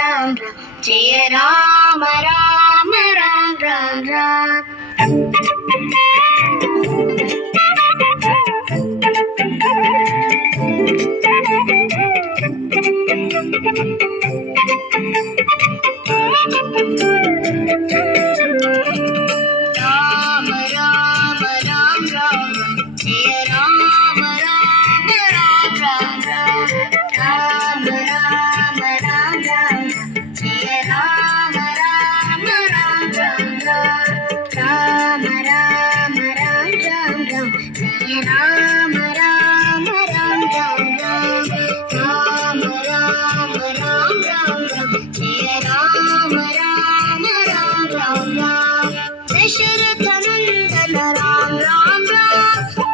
राम जय राम राम राम राम राम। दशरथनंदन राम राम राम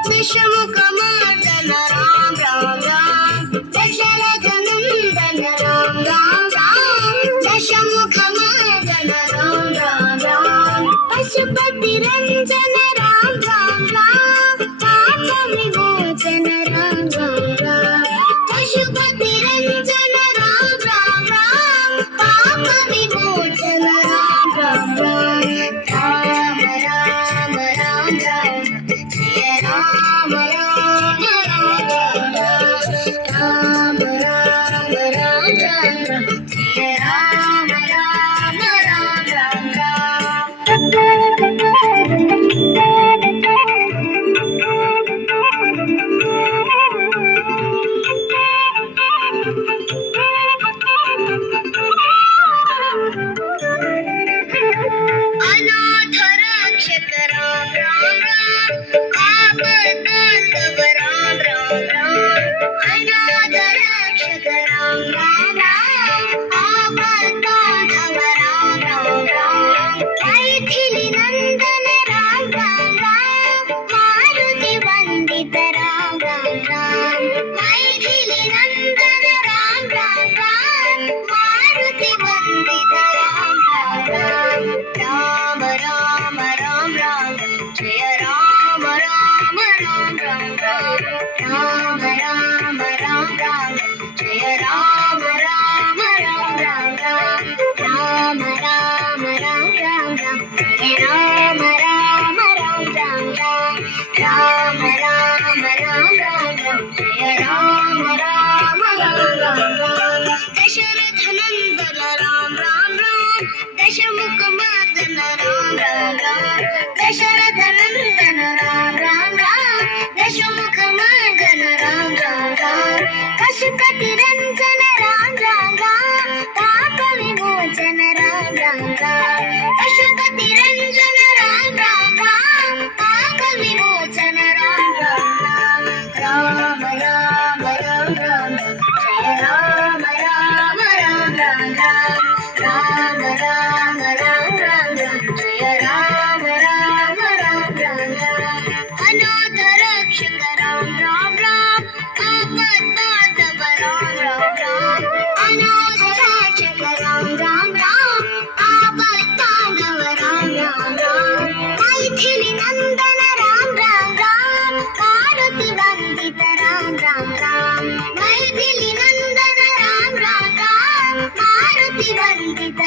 दशमुखमर्दन राम राम राम। दशरथनंदन राम राम राम दशमुखमर्दन राम राम राम। पशुपति रंजन राम राम राम पाप विमोचन राम राम राम। पशुपति रंजन राम राम राम पाप विमोचन राम राम राम। अनाथ रक्षक राम राम राम आपद्बांधव राम राम राम। अनाथ रक्षक राम राम राम आपद्बांधव राम राम राम। मैथिली नंदन राम राम राम मारुति वंदित राम राम राम। मैथिली नंदन राम राम राम मारुति वंदित राम राम राम। राम राम राम राम जय राम राम राम राम राम। राम राम राम राम जय राम राम राम राम राम। राम राम राम राम जय राम राम राम राम राम। राम राम राम राम जय राम राम राम राम राम। दशरथनंदन राम राम राम दशमुखमर्दन राम राम राम। दशरथनंदन राम राम राम दशमुखमर्दन राम राम राम। पशुपति रंजन राम राम राम पाप विमोचन राम राम राम। पशुपति रंजन राम राम राम पाप विमोचन राम राम राम। राम राम राम राम जय राम राम राम राम राम। राम राम राम राम जय राम राम राम राम राम। अनाथ रक्षक राम राम राम आपद्बांधव राम राम राम। अनाथ रक्षक राम राम राम आपद्बांधव राम राम राम। मैथिली नंदन राम राम राम मारुति वंदित राम राम राम। मैथिली नंदन राम राम राम मारुति वंदित